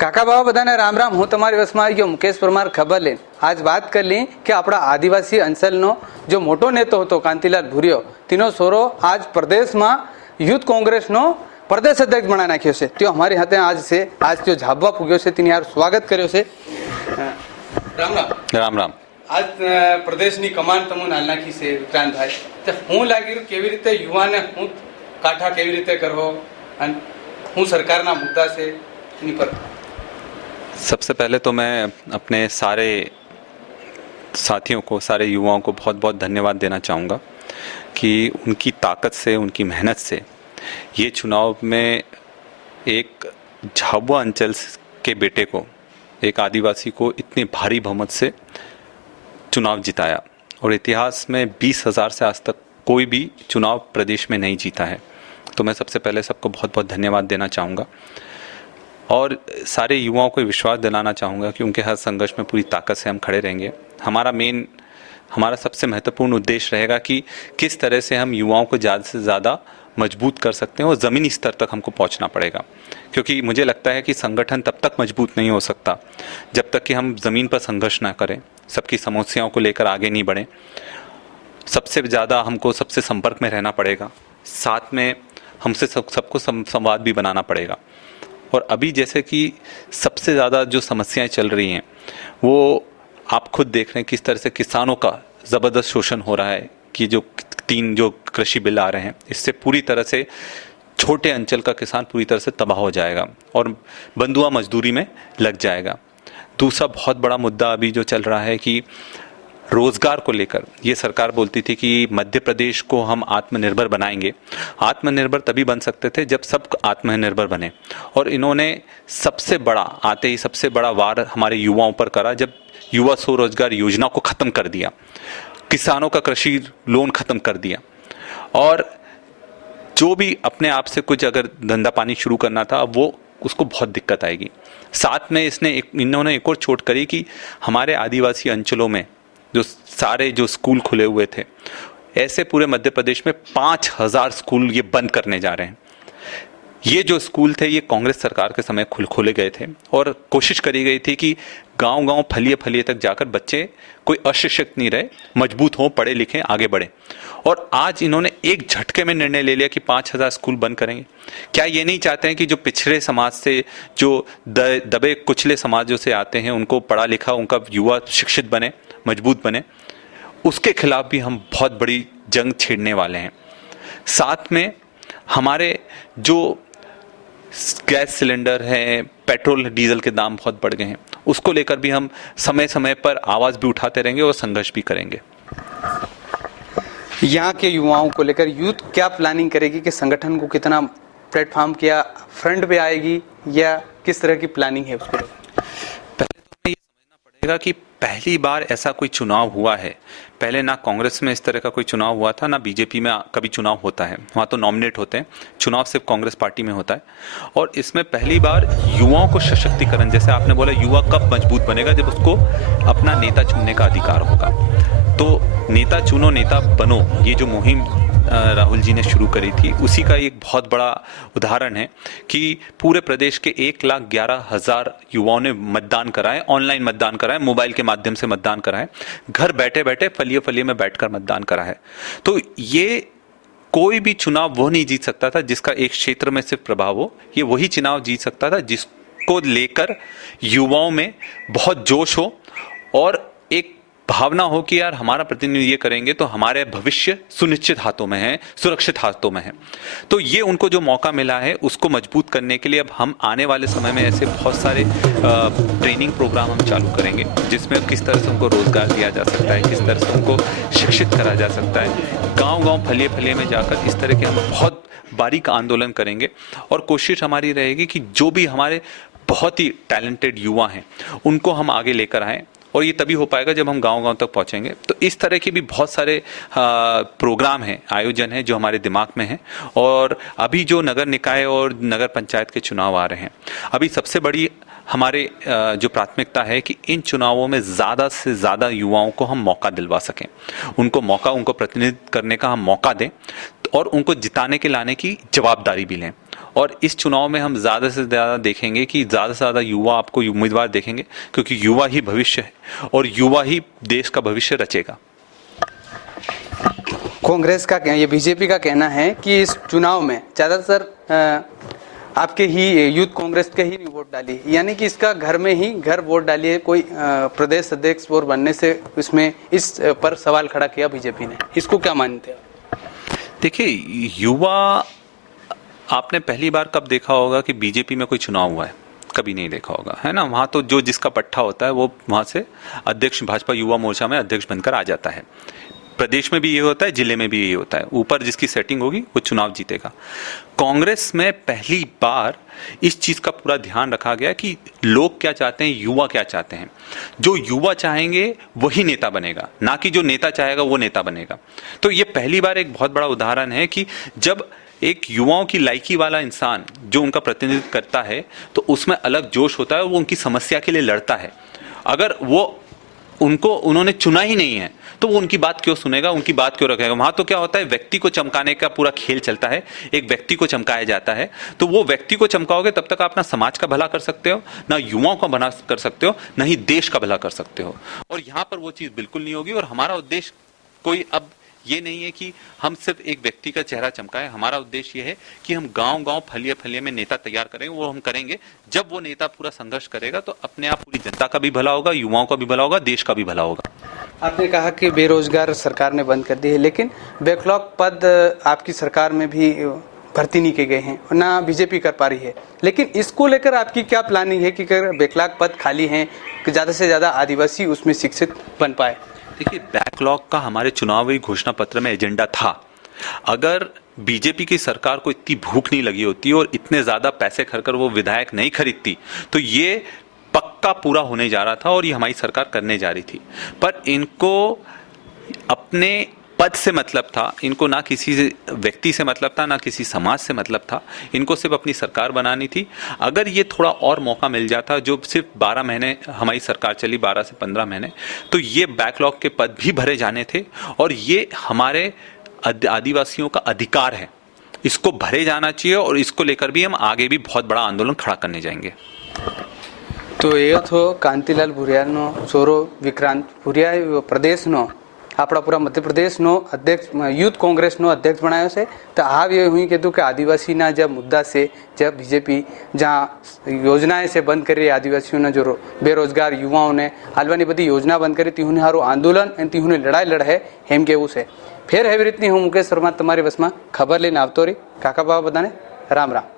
કાકા બાબા બધાને રામ રામ. હું તમારી વસમાં આવી ગયો મુકેશ પરમાર ખબર લઈને. આજ વાત કરી લી કે આપણા આદિવાસી અંચલનો જો મોટો નેતો હતો કાંતિલાલ ભુરિયો, તેનો સોરો આજ પ્રદેશમાં યુથ કોંગ્રેસનો પ્રદેશ અધ્યક્ષ બનાવી નાખ્યો છે. તે અમારી હાથે આજ છે, આજ તે ઝાબવા પૂગ્યો છે, તેની યાર સ્વાગત કર્યો છે. રામ રામ. રામ રામ. આજ પ્રદેશની કમાન તમે નાલ નાખી છે વિક્રાંતભાઈ, તો હું લાગી રહ્યું કેવી રીતે યુવાને હું કાઠા કેવી રીતે કરવો અને હું સરકારના મુદ્દા છે એની પર. सबसे पहले तो मैं अपने सारे साथियों को, सारे युवाओं को बहुत बहुत धन्यवाद देना चाहूँगा कि उनकी ताकत से, उनकी मेहनत से ये चुनाव में एक झाबुआ अंचल के बेटे को, एक आदिवासी को इतनी भारी बहुमत से चुनाव जिताया. और इतिहास में 20,000 से आज तक कोई भी चुनाव प्रदेश में नहीं जीता है. तो मैं सबसे पहले सबको बहुत बहुत धन्यवाद देना चाहूँगा और सारे युवाओं को विश्वास दिलाना चाहूँगा कि उनके हर संघर्ष में पूरी ताकत से हम खड़े रहेंगे. हमारा सबसे महत्वपूर्ण उद्देश्य रहेगा कि किस तरह से हम युवाओं को ज़्यादा से ज़्यादा मजबूत कर सकते हैं और ज़मीनी स्तर तक हमको पहुंचना पड़ेगा. क्योंकि मुझे लगता है कि संगठन तब तक मजबूत नहीं हो सकता जब तक कि हम ज़मीन पर संघर्ष ना करें, सबकी समस्याओं को लेकर आगे नहीं बढ़ें. सबसे ज़्यादा हमको सबसे संपर्क में रहना पड़ेगा, साथ में हमसे सबको संवाद भी बनाना पड़ेगा. और अभी जैसे कि सबसे ज़्यादा जो समस्याएं चल रही हैं वो आप खुद देख रहे हैं किस तरह से किसानों का ज़बरदस्त शोषण हो रहा है कि जो 3 जो कृषि बिल आ रहे हैं, इससे पूरी तरह से छोटे अंचल का किसान पूरी तरह से तबाह हो जाएगा और बंधुआ मजदूरी में लग जाएगा. दूसरा बहुत बड़ा मुद्दा अभी जो चल रहा है कि रोजगार को लेकर ये सरकार बोलती थी कि मध्य प्रदेश को हम आत्मनिर्भर बनाएंगे. आत्मनिर्भर तभी बन सकते थे जब सब आत्मनिर्भर बने, और इन्होंने सबसे बड़ा वार हमारे युवाओं पर करा जब युवा स्वरोजगार योजना को खत्म कर दिया, किसानों का कृषि लोन खत्म कर दिया. और जो भी अपने आप से कुछ अगर धंधा पानी शुरू करना था, अब वो उसको बहुत दिक्कत आएगी. साथ में इन्होंने एक और चोट करी कि हमारे आदिवासी अंचलों में जो स्कूल खुले हुए थे, ऐसे पूरे मध्य प्रदेश में 5,000 स्कूल ये बंद करने जा रहे हैं. ये जो स्कूल थे ये कांग्रेस सरकार के समय खोले गए थे और कोशिश करी गई थी कि गांव-गांव फलिए तक जाकर बच्चे कोई अशिक्षित नहीं रहे, मजबूत हों, पढ़े लिखें, आगे बढ़े. और आज इन्होंने एक झटके में निर्णय ले लिया कि 5,000 स्कूल बंद करेंगे. क्या ये नहीं चाहते हैं कि जो पिछड़े समाज से, जो दबे कुचले समाजों से आते हैं, उनको पढ़ा लिखा, उनका युवा शिक्षित बने, मजबूत बने? उसके खिलाफ भी हम बहुत बड़ी जंग छेड़ने वाले हैं. साथ में हमारे जो गैस सिलेंडर हैं, पेट्रोल डीजल के दाम बहुत बढ़ गए हैं, उसको लेकर भी हम समय समय पर आवाज़ भी उठाते रहेंगे और संघर्ष भी करेंगे. यहाँ के युवाओं को लेकर यूथ क्या प्लानिंग करेगी कि संगठन को कितना प्लेटफॉर्म किया फ्रंट पे आएगी या किस तरह की प्लानिंग है उसको? पहले तो हमें ये समझना पड़ेगा कि पहली बार ऐसा कोई चुनाव हुआ है. पहले ना कांग्रेस में इस तरह का कोई चुनाव हुआ था, ना बीजेपी में कभी चुनाव होता है. वहाँ तो नॉमिनेट होते हैं, चुनाव सिर्फ कांग्रेस पार्टी में होता है. और इसमें पहली बार युवाओं को सशक्तिकरण, जैसे आपने बोला युवा कब मजबूत बनेगा, जब उसको अपना नेता चुनने का अधिकार होगा. तो नेता चुनो, नेता बनो, ये जो मुहिम राहुल जी ने शुरू करी थी, उसी का एक बहुत बड़ा उदाहरण है कि पूरे प्रदेश के 1,11,000 युवाओं ने मतदान कराए, ऑनलाइन मतदान कराए, मोबाइल के माध्यम से मतदान कराए, घर बैठे बैठे फलिए में बैठकर मतदान करा है. तो ये कोई भी चुनाव वो नहीं जीत सकता था जिसका एक क्षेत्र में सिर्फ प्रभाव हो. ये वही चुनाव जीत सकता था जिसको लेकर युवाओं में बहुत जोश हो और एक भावना हो कि यार हमारा प्रतिनिधि ये करेंगे तो हमारे भविष्य सुनिश्चित हाथों में है, सुरक्षित हाथों में है. तो ये उनको जो मौका मिला है उसको मजबूत करने के लिए अब हम आने वाले समय में ऐसे बहुत सारे ट्रेनिंग प्रोग्राम हम चालू करेंगे जिसमें किस तरह से उनको रोजगार दिया जा सकता है, किस तरह से उनको शिक्षित करा जा सकता है. गाँव फलिए में जाकर इस तरह के हम बहुत बारीक आंदोलन करेंगे और कोशिश हमारी रहेगी कि जो भी हमारे बहुत ही टैलेंटेड युवा हैं उनको हम आगे लेकर आएँ. और ये तभी हो पाएगा जब हम गांव तक पहुंचेंगे. तो इस तरह के भी बहुत सारे प्रोग्राम हैं, आयोजन हैं जो हमारे दिमाग में हैं. और अभी जो नगर निकाय और नगर पंचायत के चुनाव आ रहे हैं, अभी सबसे बड़ी हमारे जो प्राथमिकता है कि इन चुनावों में ज़्यादा से ज़्यादा युवाओं को हम मौका दिलवा सकें, उनको प्रतिनिधित्व करने का हम मौका दें और उनको जिताने के लाने की जवाबदारी भी लें. और इस चुनाव में हम ज़्यादा से ज़्यादा देखेंगे कि ज़्यादा से ज़्यादा युवा आपको उम्मीदवार देखेंगे, क्योंकि युवा ही भविष्य है और युवा ही देश का भविष्य रचेगा। कांग्रेस का ये बीजेपी का कहना है कि इस चुनाव में ज़्यादातर आपके ही यूथ कांग्रेस के ही वोट डाली, यानी कि इसका घर में ही घर वोट डाली है, कोई प्रदेश अध्यक्ष और बनने से इसमें इस पर सवाल खड़ा किया बीजेपी ने। इसको क्या मानते हैं? देखिए, युवा, आपने पहली बार कब देखा होगा कि बीजेपी में कोई चुनाव हुआ है? कभी नहीं देखा होगा, है ना। वहाँ तो जो जिसका पट्टा होता है वो वहाँ से अध्यक्ष, भाजपा युवा मोर्चा में अध्यक्ष बनकर आ जाता है। प्रदेश में भी ये होता है, जिले में भी ये होता है, ऊपर जिसकी सेटिंग होगी वो चुनाव जीतेगा। कांग्रेस में पहली बार इस चीज का पूरा ध्यान रखा गया कि लोग क्या चाहते हैं, युवा क्या चाहते हैं। जो युवा चाहेंगे वही नेता बनेगा, ना कि जो नेता चाहेगा वो नेता बनेगा। तो ये पहली बार एक बहुत बड़ा उदाहरण है कि जब एक युवाओं की लायकी वाला इंसान जो उनका प्रतिनिधित्व करता है तो उसमें अलग जोश होता है, वो उनकी समस्या के लिए लड़ता है। अगर वो उन्होंने चुना ही नहीं है तो वो उनकी बात क्यों सुनेगा, उनकी बात क्यों रखेगा। वहां तो क्या होता है, व्यक्ति को चमकाने का पूरा खेल चलता है, एक व्यक्ति को चमकाया जाता है। तो वो व्यक्ति को चमकाओगे तब तक आप ना समाज का भला कर सकते हो, ना युवाओं का भला कर सकते हो, ना ही देश का भला कर सकते हो। और यहाँ पर वो चीज बिल्कुल नहीं होगी। और हमारा उद्देश्य कोई अब ये नहीं है कि हम सिर्फ एक व्यक्ति का चेहरा चमकाएं। हमारा उद्देश्य ये है कि हम गांव-गांव, फलिए-फलिए में नेता तैयार करेंगे। वो हम करेंगे जब वो नेता पूरा संघर्ष करेगा तो अपने आप पूरी जनता का भी भला होगा, युवाओं का भी भला होगा, देश का भी भला होगा। आपने कहा कि बेरोजगार सरकार ने बंद कर दी है, लेकिन बैकलॉग पद आपकी सरकार में भी भर्ती नहीं किए गए हैं, ना बीजेपी कर पा रही है। लेकिन इसको लेकर आपकी क्या प्लानिंग है कि अगर बैकलॉग पद खाली हैं कि ज़्यादा से ज़्यादा आदिवासी उसमें शिक्षित बन पाए? देखिए, बैकलॉग का हमारे चुनावी घोषणा पत्र में एजेंडा था। अगर बीजेपी की सरकार को इतनी भूख नहीं लगी होती और इतने ज्यादा पैसे खर्च वो विधायक नहीं खरीदती तो ये पक्का पूरा होने जा रहा था और ये हमारी सरकार करने जा रही थी। पर इनको अपने पद से मतलब था, इनको ना किसी व्यक्ति से मतलब था, ना किसी समाज से मतलब था। इनको सिर्फ अपनी सरकार बनानी थी। अगर ये थोड़ा और मौका मिल जाता, जो सिर्फ 12 महीने हमारी सरकार चली, 12 से 15 महीने, तो ये बैकलॉग के पद भी भरे जाने थे। और ये हमारे आदिवासियों का अधिकार है, इसको भरे जाना चाहिए और इसको लेकर भी हम आगे भी बहुत बड़ा आंदोलन खड़ा करने जाएंगे। तो ये तो कांतिलाल भुरियानो सोरो विक्रांत भुरिया प्रदेशनो આપણા પૂરા મધ્યપ્રદેશનો અધ્યક્ષ યુથ કોંગ્રેસનો અધ્યક્ષ બનાવ્યો છે। તો આ એ હું કીધું કે આદિવાસીના જે મુદ્દા છે, જે બીજેપી જ્યાં યોજનાએ છે બંધ કરી આદિવાસીઓના જો બેરોજગાર યુવાઓને હાલવાની બધી યોજના બંધ કરી તીहुને સારું આંદોલન અને તીहुને લડાઈ લડે એમ કેવું છે। ફેર એવી રીતની હું મુકેશ શર્મા તમારી બસમાં ખબર લઈને આવતો રહી। કાકા બાબા બધાને રામ રામ।